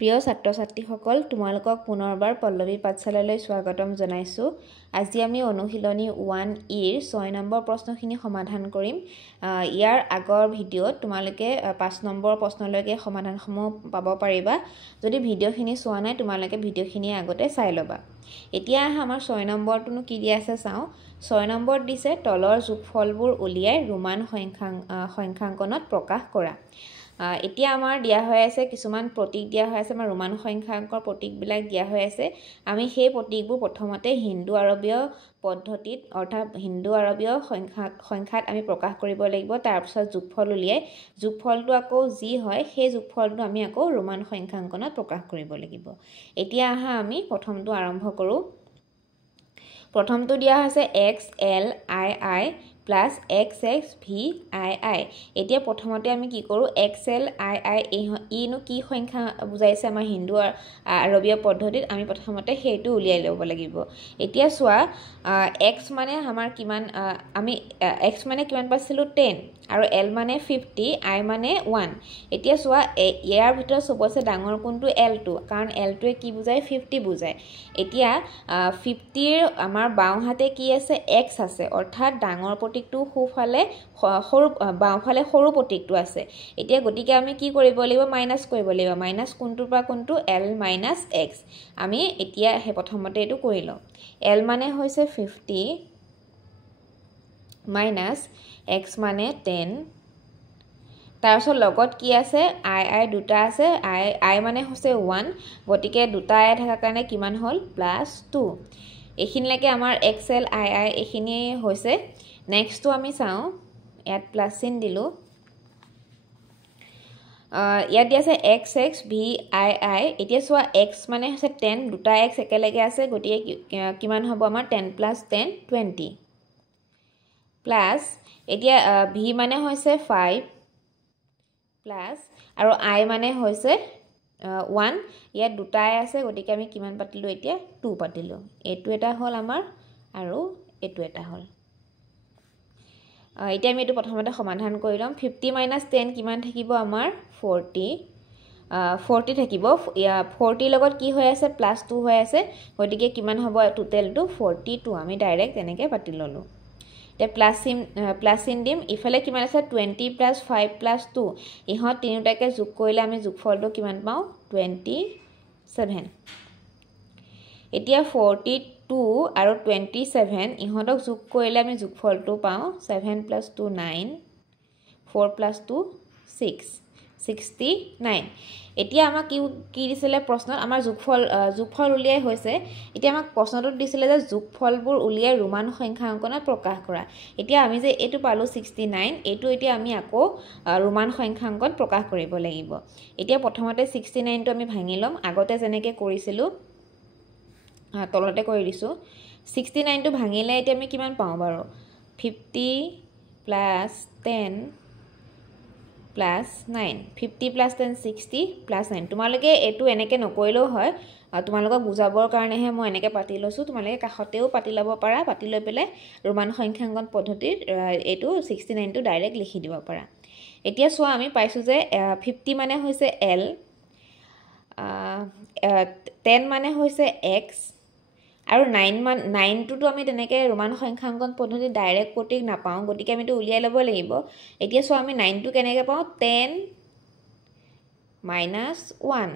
প্ৰিয় ছাত্ৰ ছাত্ৰীসকল তোমালোকক পুনৰবাৰ পল্লৱী পাঠশালালৈ স্বাগতম জনাইছোঁ। আজি আমি অনুশীলনী 1E ৰ 6 নম্বৰ প্ৰশ্নখিনি সমাধান কৰিম। ইয়াৰ আগৰ ভিডিঅ'ত তোমালোকে 5 নম্বৰ প্ৰশ্নলৈকে সমাধানসমূহ পাব পাৰিবা। যদি ভিডিঅ'খিনি চোৱা নাই তোমালোকে ভিডিঅ'খিনি আগতে চাই ল'বা। এতিয়া আমাৰ 6 নম্বৰটোনো কি দিয়া আছে চাওঁ। 6 নম্বৰ দিছে তলৰ যোগফলবোৰ উলিয়াই ৰোমান সংখ্যাংকনত প্ৰকাশ কৰা। এতিয়া আমাৰ দিয়া হৈ আছে কিছুমান প্ৰতীক দিয়া হৈ আছে আমাৰ ৰোমান সংখ্যাংকৰ প্ৰতীকবিলাক দিয়া হৈ আছে। আমি সেই প্ৰতীকবোৰ প্ৰথমতে হিন্দু আৰবীয় পদ্ধতিত অৰ্থাৎ হিন্দু আৰবীয় সংখ্যাত আমি প্ৰকাশ কৰিব লাগিব। তাৰপিছত যোগফল উলিয়াই যোগফলটো আকৌ যি হয় সেই যোগফলটো আমি আকৌ ৰোমান সংখ্যাংকনত প্ৰকাশ কৰিব লাগিব। এতিয়া আমি প্ৰথমটো আৰম্ভ কৰোঁ। প্ৰথমটো দিয়া হৈছে XLII প্লাছ XX VII। এতিয়া প্ৰথমতে আমি কি কৰোঁ XLII ইনো কি সংখ্যা বুজাইছে আমাৰ হিন্দু আৰবীয় পদ্ধতিত আমি প্ৰথমতে সেইটো উলিয়াই ল'ব লাগিব। এতিয়া চোৱা X মানে আমাৰ কিমান আমি X মানে কিমান পাইছিলোঁ 10 আৰু L মানে 50 I মানে 1। এতিয়া চোৱা ইয়াৰ ভিতৰত চবতছে ডাঙৰ কোনটো L2 কাৰণ L2ৱে কি বুজায় 50 বুজায়। এতিয়া 50ৰ আমাৰ বাওঁহাতে কি আছে X আছে অৰ্থাৎ ডাঙৰ প্ৰতীকটো সোঁফালে সৰু বাওঁফালে সৰু প্ৰতীকটো আছে। এতিয়া গতিকে আমি কি কৰিব লাগিব মাইনাছ কৰিব লাগিব। মাইনাছ কোনটোৰ পৰা কোনটো L মাইনাছ X। আমি এতিয়া সেই প্ৰথমতে এইটো কৰি লওঁ। L মানে হৈছে 50 মাইনাছ X মানে 10। তাৰপিছত লগত কি আছে I দুটা আছে I মানে হৈছে 1 গতিকে দুটা I থকাৰ কাৰণে কিমান হ'ল +2। এইখিনিলৈকে আমাৰ XLII এইখিনি হৈছে। নেক্সটটো আমি চাওঁ ইয়াত প্লাছ চিন দিলোঁ। ইয়াত দিয়া আছে XX VII। এতিয়া চোৱা X মানে হৈছে 10 দুটা X একেলগে আছে গতিকে কিমান হ'ব আমাৰ 10 + 10 20 প্লাছ এতিয়া V মানে হৈছে 5 প্লাছ আৰু I মানে হৈছে 1 ইয়াত দুটা I আছে গতিকে আমি কিমান পাতিলোঁ এতিয়া 2 পাতিলোঁ। এইটো এটা হ'ল আমাৰ আৰু এইটো এটা হ'ল। এতিয়া আমি এইটো প্ৰথমতে সমাধান কৰি ল'ম। 50 - 10 কিমান থাকিব আমাৰ 40 থাকিব। 40 লগত কি হৈ আছে +2 হৈ আছে গতিকে কিমান হ'ব টোটেলটো 42। আমি ডাইৰেক্ট তেনেকৈ পাতি ল'লোঁ। এতিয়া প্লাছ চিন দিম। ইফালে কিমান আছে 20 + 5 + 2 ইহঁত তিনিওটাকে যোগ কৰিলে আমি যোগফলটো কিমান পাওঁ 27। এতিয়া 42 আৰু 27 ইহঁতক যোগ কৰিলে আমি যোগফলটো পাওঁ 7 + 2 9 4 + 2 6 69। এতিয়া আমাক কি দিছিলে প্ৰশ্নত আমাৰ যোগফল উলিয়াই হৈছে। এতিয়া আমাক প্ৰশ্নটোত দিছিলে যে যোগফলবোৰ উলিয়াই ৰোমান সংখ্যাংকনত প্ৰকাশ কৰা। এতিয়া আমি যে এইটো পালোঁ 69 এইটো এতিয়া আমি আকৌ ৰোমান সংখ্যাংকত প্ৰকাশ কৰিব লাগিব। এতিয়া প্ৰথমতে 69টো আমি ভাঙি ল'ম আগতে যেনেকৈ কৰিছিলোঁ তলতে কৰি দিছোঁ। 69টো ভাঙিলে এতিয়া আমি কিমান পাওঁ বাৰু 50 + 10 + 9 50 + 10 60 + 9। তোমালোকে এইটো এনেকৈ নকৰিলেও হয় তোমালোকক বুজাবৰ কাৰণেহে মই এনেকৈ পাতি লৈছোঁ। তোমালোকে কাষতেও পাতি ল'ব পাৰা। পাতি লৈ পেলাই ৰোমান সংখ্যাংকন পদ্ধতিত এইটো 69টো ডাইৰেক্ট লিখি দিব পাৰা। এতিয়া চোৱা আমি পাইছোঁ যে 50 মানে হৈছে L 10 মানে হৈছে X আৰু 9টোতো আমি তেনেকৈ ৰোমান সংখ্যাংকন পদ্ধতিত ডাইৰেক্ট প্ৰতীক নাপাওঁ গতিকে আমি এইটো উলিয়াই ল'ব লাগিব। এতিয়া চোৱা আমি 9টো কেনেকৈ পাওঁ 10 - 1।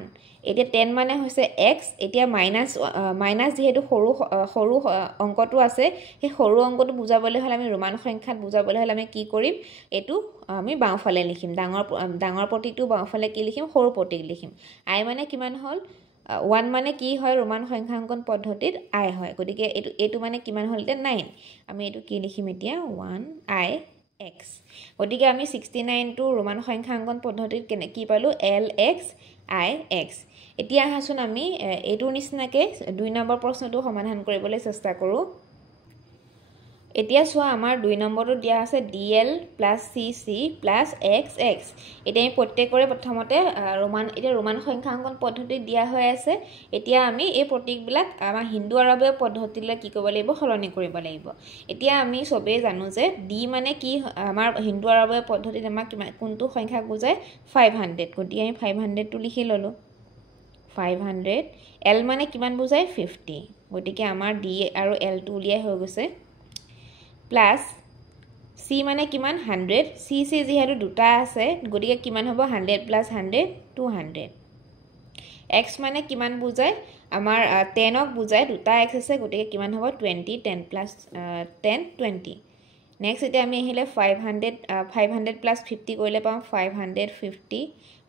এতিয়া 10 মানে হৈছে X। এতিয়া মাইনাছ যিহেতু সৰু অংকটো আছে সেই সৰু অংকটো বুজাবলৈ হ'লে আমি ৰোমান সংখ্যাত বুজাবলৈ হ'লে আমি কি কৰিম এইটো আমি বাওঁফালে লিখিম। ডাঙৰ প্ৰতীকটো বাওঁফালে কি লিখিম সৰু প্ৰতীক লিখিম। I মানে কিমান হ'ল 1 মানে কি হয় ৰোমান সংখ্যাংকন পদ্ধতিত I হয় গতিকে এইটো মানে কিমান হ'ল এতিয়া 9। আমি এইটো কি লিখিম এতিয়া 1IX। গতিকে আমি 69টো ৰোমান সংখ্যাংকন পদ্ধতিত কি পালোঁ LXIX। এতিয়া আহাচোন আমি এইটোৰ নিচিনাকৈ 2 নম্বৰ প্ৰশ্নটো সমাধান কৰিবলৈ চেষ্টা কৰোঁ। এতিয়া চোৱা আমাৰ 2 নম্বৰটো দিয়া আছে DL + CC + XX। এতিয়া আমি প্ৰত্যেকৰে প্ৰথমতে ৰোমান সংখ্যাংকন পদ্ধতিত দিয়া হৈ আছে। এতিয়া আমি এই প্ৰতীকবিলাক আমাৰ হিন্দু আৰবীয় পদ্ধতিলৈ কি কৰিব লাগিব সলনি কৰিব লাগিব। এতিয়া আমি চবেই জানো যে D মানে কি আমাৰ হিন্দু আৰবীয় পদ্ধতিত আমাক কোনটো সংখ্যাক বুজায় 500 গতিকে আমি 500টো লিখি ল'লোঁ। 500 L মানে কিমান বুজায় 50 গতিকে আমাৰ D আৰু L টো উলিয়াই হৈ গৈছে প্লাস C মানে কিমান 100 C যেহেতু দুটা আছে গতিকে কিমান হ'ব 100 + 100 200 X মানে কিমান বুজায় আমাৰ 10 ক বুজায় দুটা x আছে গতিকে কিমান হ'ব 20 10 + 10 20 নেক্সট এটা আমি আহিলে 500 + 50 কৰিলে পাম 550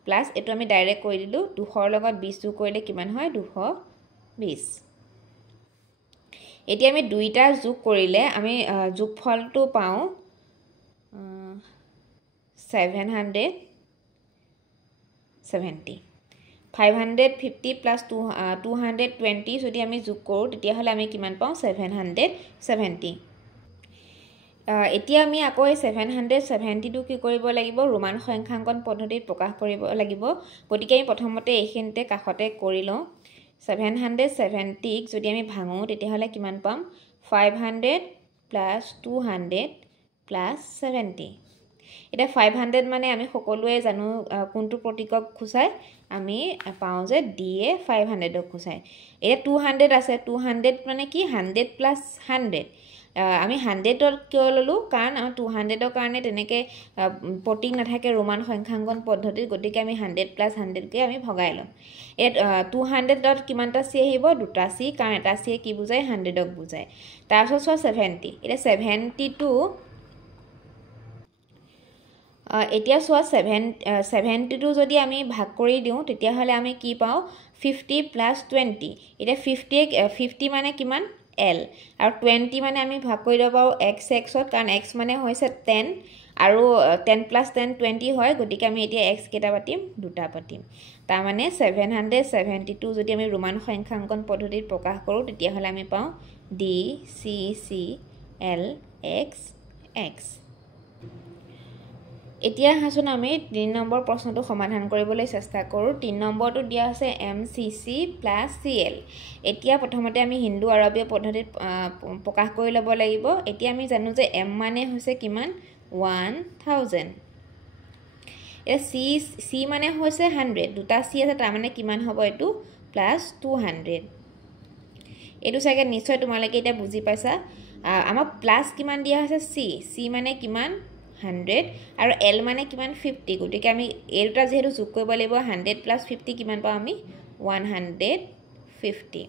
প্লাস এটো আমি ডাইৰেক্ট কৰি দিলো 200 ৰ লগত 20 যোগ কৰিলে কিমান হয় 220 এতিয়া আমি দুইটা যোগ কৰিলে আমি যোগফলটো পাও 770 550 + 220 যদি আমি যোগ কৰো তেতিয়া হলে আমি কিমান পাও 770 এতিয়া আমি আকৌ 770 টো কি কৰিব লাগিব ৰোমান সংখ্যাঙ্কন পদ্ধতিত প্ৰকাশ কৰিব লাগিব গতিকে আমি প্ৰথমতে এইখিনিতে কাখতে কৰি লওঁ 770 ক যদি আমি ভাঙো তেতিয়া হলে কিমান পাম 500 + 200 + 70 এটা 500 মানে আমি সকলোৱে জানো কোনটো প্ৰতীকক খুচাই আমি পাও যে d এ 500 ক খুচাই এটা 200 আছে 200 মানে কি 100 + 100 আমি 100 ৰ কিয় ললো কাৰণ আমি 200 ৰ কাৰণে তেনেকে প্ৰতীক নাথাকে ৰোমান সংখ্যাঙ্কন পদ্ধতিত গতিকে আমি 100 + 100 কে আমি ভগাই লম এই 200 ত কিমানটা c আহিব দুটা c কাৰণ এটা c কি বুজায় 100 ক বুজায় তাৰপিছত 70 এটা 70 টো এতিয়া 70 টো যদি আমি ভাগ কৰি দিও তেতিয়া হলে আমি কি পাও 50 + 20 এটা 50 মানে কিমান L আৰু 20 মানে আমি ভাগ কৰি দিব পাৰো x ত কাৰণ x মানে হৈছে 10 আৰু 10 + 10 20 হয় গতিকে আমি এতিয়া x কেটা পাতিম দুটা পাতিম তাৰ মানে 772 যদি আমি ৰোমান সংখ্যাঙ্কন পদ্ধতিত প্ৰকাশ কৰো তেতিয়া হলে আমি পাও d c c l x x এতিয়া হাসুন আমি 3 নম্বৰ প্ৰশ্নটো সমাধান কৰিবলৈ চেষ্টা কৰো 3 নম্বৰটো দিয়া আছে mcc + cl এতিয়া প্ৰথমতে আমি হিন্দু আৰবীয় পদ্ধতিত প্ৰকাশ কৰি ল'ব লাগিব এতিয়া আমি জানো যে m মানে হৈছে কিমান 1000 এ c মানে হৈছে 100 দুটা c আছে তাৰ মানে কিমান হ'ব এটো +200 এটো সাগে নিশ্চয় তোমালোকে এটা বুজি পাইছা আমাৰ প্লাস কিমান দিয়া আছে c মানে কিমান 100 আৰু l মানে কিমান 50 গতিকে আমি এই দুটা যেহেতু যোগ কৰিব লাগিব 100 + 50 কিমান পাও আমি 150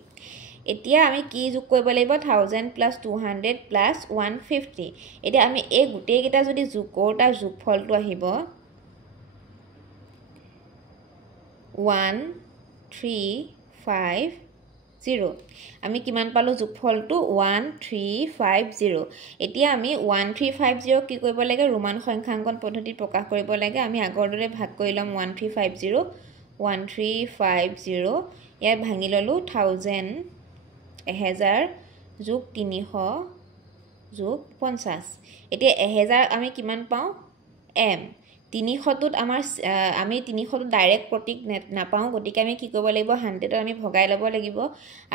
এতিয়া আমি কি যোগ কৰিব লাগিব 1000 + 200 + 150 এতিয়া আমি এই গুটেই কেটা যদি যোগ কৰো তাৰ যোগফলটো আহিব 1350 আমি কিমান পালো যোগফলটো 1350 এতিয়া আমি 1350 কি কৰিব লাগে ৰোমান সংখ্যাঙ্কন পদ্ধতিত প্ৰকাশ কৰিব লাগে আমি আগৰ দৰে ভাগ কৰি লম 1350 ইয়াত ভাঙি ললো 1000 1000 যোগ 300 যোগ 50 এতিয়া 1000 আমি কিমান পাও m 300 ত আমাৰ আমি 300 ত ডাইৰেক্ট প্ৰতীক নাপাও গতিকে আমি কি কৰিব লাগিব 100 ত আমি ভগাই ল'ব লাগিব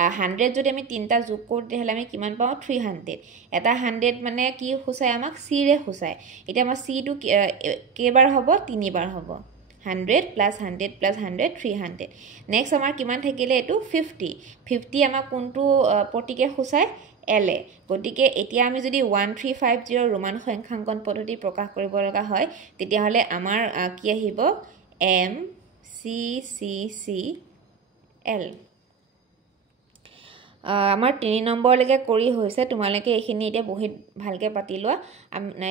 100 যদি আমি তিনটা যোগ কৰো তেহলে আমি কিমান পাও 300 এটা 100 মানে কি খুচাই আমাক c ৰে খুচাই এটা আমাৰ c টো কেবাৰ হ'ব তিনিবাৰ হ'ব 100 + 100 + 100 300 নেক্সট আমাৰ কিমান থাকিলে এটো 50 আমাৰ কোনটো প্ৰতীকে খুচাই l গতিকে এতিয়া আমি যদি 1350 ৰোমান সংখ্যাঙ্কন পদ্ধতি প্ৰকাশ কৰিব লগা হয় তেতিয়া হলে আমাৰ কি আহিব m c c c l আমাৰ 3 নম্বৰ লৈকে কৰি হৈছে তোমালোকে এইখিনি এতিয়া বহুত ভালকে পাতি লোৱা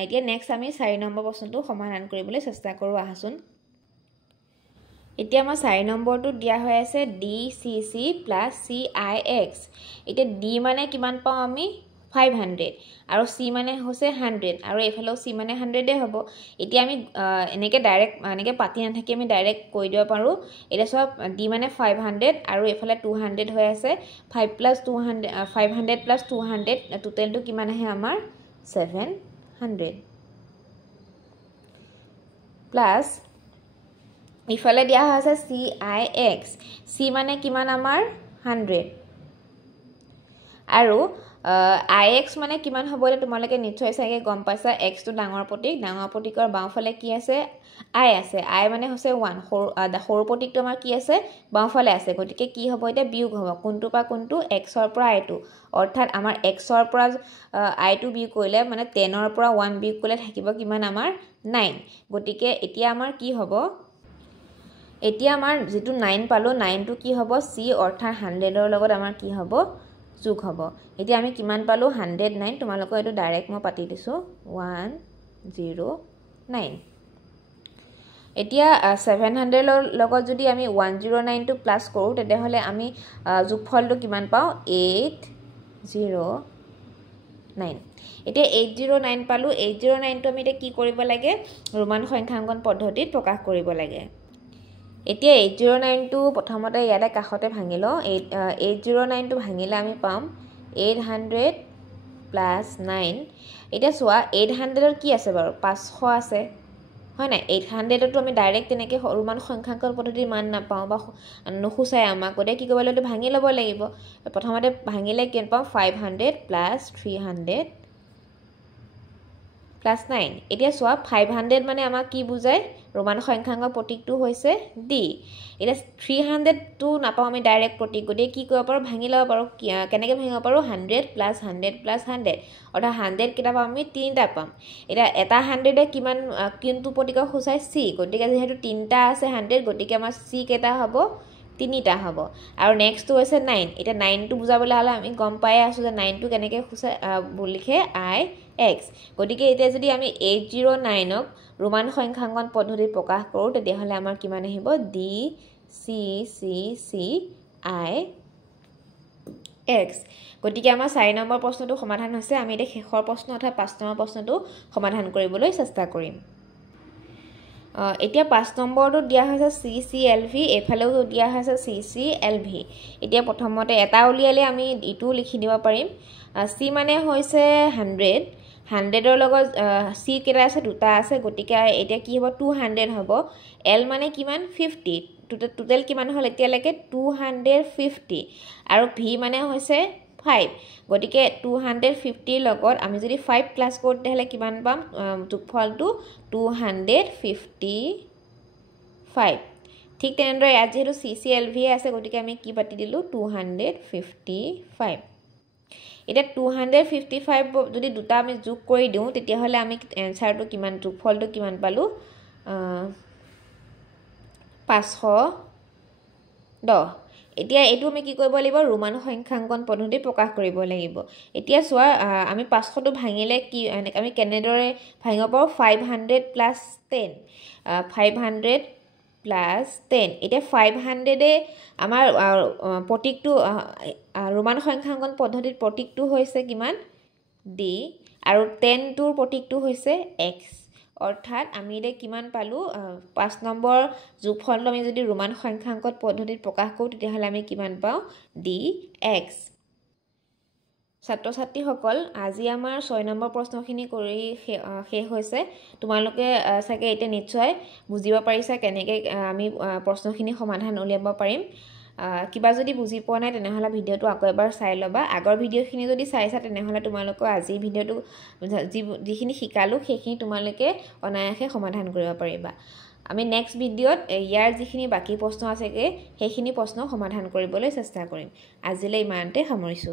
এতিয়া নেক্সট আমি 4 নম্বৰ প্ৰশ্নটো সমাধান কৰিবলৈ চেষ্টা কৰো আহাচোন এতিয়া আমাৰ 4 নম্বৰটো দিয়া হৈ আছে DCC + CIX এতিয়া D মানে কিমান পাও আমি 500 আৰু C মানে হৈছে 100 আৰু এফালেও C মানে 100 এ হ'ব এতিয়া আমি এনেকে ডাইৰেক্ট এনেকে পাতি নাথাকি আমি ডাইৰেক্ট কৈ দিব পাৰো এটা সব D মানে 500 আৰু এফালে 200 হৈ আছে 500 + 200 টোটালটো কিমান আহে আমাৰ 700 প্লাস ইফালে দিয়া আছে CIX C মানে কিমান আমাৰ 100 আৰু ix মানে কিমান হ'ব এটা তোমালোকে নিশ্চয় চাগে গম পাইছা x টো ডাঙৰ প্ৰতীকৰ বাওঁফালে কি আছে i আছে i মানে হৈছে 1 সৰু প্ৰতীকটো আমাৰ কি আছে বাওঁফালে আছে গতিকে কি হ'ব এটা বিয়োগ হ'ব কোনটো পা কোনটো x ৰ পৰা i টো অৰ্থাৎ আমাৰ x ৰ পৰা i টো বিয়োগ কৰিলে মানে 10 ৰ পৰা 1 বিয়োগ কৰিলে থাকিব কিমান আমাৰ 9 গতিকে এতিয়া আমাৰ কি হ'ব এতিয়া আমাৰ যেটো 9 পালো 9 টো কি হ'ব c অৰ্থাৎ 100 ৰ লগত আমাৰ কি হ'ব যোগ হ'ব এতিয়া আমি কিমান পালো 109 তোমালোকক এটো ডাইৰেক্ট মই পাতি দিছো 109 এতিয়া 700 ৰ লগত যদি আমি 109 টো প্লাস কৰো তেতে হলে আমি যোগফলটো কিমান পাও 809 এতিয়া 809 পালো 809 টো আমি এটা কি কৰিব লাগে ৰোমান সংখ্যাঙ্কন পদ্ধতিত প্ৰকাশ কৰিব লাগে এতিয়া 809 টো প্ৰথমতে ইয়াতে কাখতে ভাঙিল 809 টো ভাঙিলে আমি পাম 800 plus 9 এটা সোয়া 800 ৰ কি আছে বাৰু 500 আছে হয় না 800 টো আমি ডাইৰেক্ট তেনেকে ৰোমান সংখ্যাঙ্কন পদ্ধতিৰ মান নাপাও বা নখুচাই আমাক কোতে কি কৰিব লাগিব ভাঙি লব লাগিব প্ৰথমতে ভাঙিলে কেন পাম 500 plus 300 plus 9 এতিয়া সোয়া 500 মানে আমাক কি বুজায় ৰোমান সংখ্যাঙ্ক প্ৰতীকটো হৈছে d এটা 300 টো নাপাও আমি ডাইৰেক্ট প্ৰতীক গতে কি কৰিব পাৰো ভাঙি লব পাৰো কেনেকে ভাঙিব পাৰো 100 plus 100 plus 100 অৰ্থাৎ 100 কিটা পাম আমি 3টা পাম এটা 100 এ কিমান কিন্তু প্ৰতীকক খুচাই c গতিকে যেহেতু 3টা আছে 100 গতিকে আমাৰ c কেটা হ'ব 3টা হ'ব আৰু নেক্সট হৈছে 9 এটা 9 টো বুজাবলৈ হলে আমি গম পাই আছো যে 9 টো কেনেকে খুচাই লিখে i x গতিকে এতিয়া যদি আমি 809 ক ৰোমান সংখ্যাঙ্কন পদ্ধতিত প্ৰকাশ কৰো তেতিয়া হলে আমাৰ কিমান আহিব d c c c i x গতিকে আমাৰ 4 নম্বৰ প্ৰশ্নটো সমাধান হৈছে আমি এটা শেষৰ প্ৰশ্ন অৰ্থাৎ 5 নম্বৰ প্ৰশ্নটো সমাধান কৰিবলৈ চেষ্টা কৰিম এতিয়া 5 নম্বৰটো দিয়া হৈছে CCLV এফালেও দিয়া হৈছে CCLV এতিয়া প্ৰথমতে এটা উলিয়ালে আমি ইটো লিখি দিব পাৰিম C মানে হৈছে 100 ৰ লগত C কেটা আছে দুটা আছে গতিকে এতিয়া কি হ'ব 200 হ'ব L মানে কিমান 50 টোটাল কিমান হল এতিয়া লৈকে 250 আৰু V মানে হৈছে 5 গতিকে 250 লগত আমি যদি 5 প্লাস করতে হলে কিমান পাম যোগফলটো 255 ঠিক তেনেদৰে ইয়াত যেহেতু CCLV আছে গতিকে আমি কি পাতি দিলো 255 এটা 255 যদি দুটা আমি যোগ কৰি দিও তেতিয়া হলে আমি এনসাৰটো কিমান যোগফলটো কিমান পালো 510 এতিয়া এটো আমি কি কৰিব লাগিব ৰোমান সংখ্যাঙ্কন পদ্ধতি প্ৰকাশ কৰিব লাগিব এতিয়া সোৱা আমি 500 টো ভাঙিলে কি আমি কেনেদৰে ভাঙিব পাৰো 500 plus 10 500 plus 10 এতিয়া 500 এ আমাৰ প্ৰতীকটো ৰোমান সংখ্যাঙ্কন পদ্ধতিত প্ৰতীকটো হৈছে কিমান d আৰু 10 টোৰ প্ৰতীকটো হৈছে x অৰ্থাৎ আমি এ কিমান পালো 5 নম্বৰ যোগফলটো আমি যদি ৰোমান সংখ্যাঙ্কন পদ্ধতিত প্ৰকাশ কৰো তেতিয়া হলে আমি কিমান পাও dx ছাত্ৰ ছাত্ৰী সকল আজি আমাৰ 6 নম্বৰ প্ৰশ্নখিনি কৰি শেষ হৈছে তোমালোকে সাকে এটা নিশ্চয় বুজিব পাৰিছা কেনেকে আমি প্ৰশ্নখিনি সমাধান উলিয়াব পাৰিম কিবা যদি বুজি পোৱা নাই তেনেহলে ভিডিওটো আকৌ এবাৰ চাই লবা আগৰ ভিডিওখিনি যদি চাইছা তেনেহলে তোমালোকক আজি ভিডিওটো যিখিনি শিকালো সেইখিনি তোমালোকে অনায়াসে সমাধান কৰিব পাৰিবা আমি নেক্সট ভিডিওত ইয়াৰ যিখিনি বাকি প্ৰশ্ন আছেগে সেইখিনি প্ৰশ্ন সমাধান কৰিবলৈ চেষ্টা কৰিম আজিলৈ ইমানতে সামৰিছো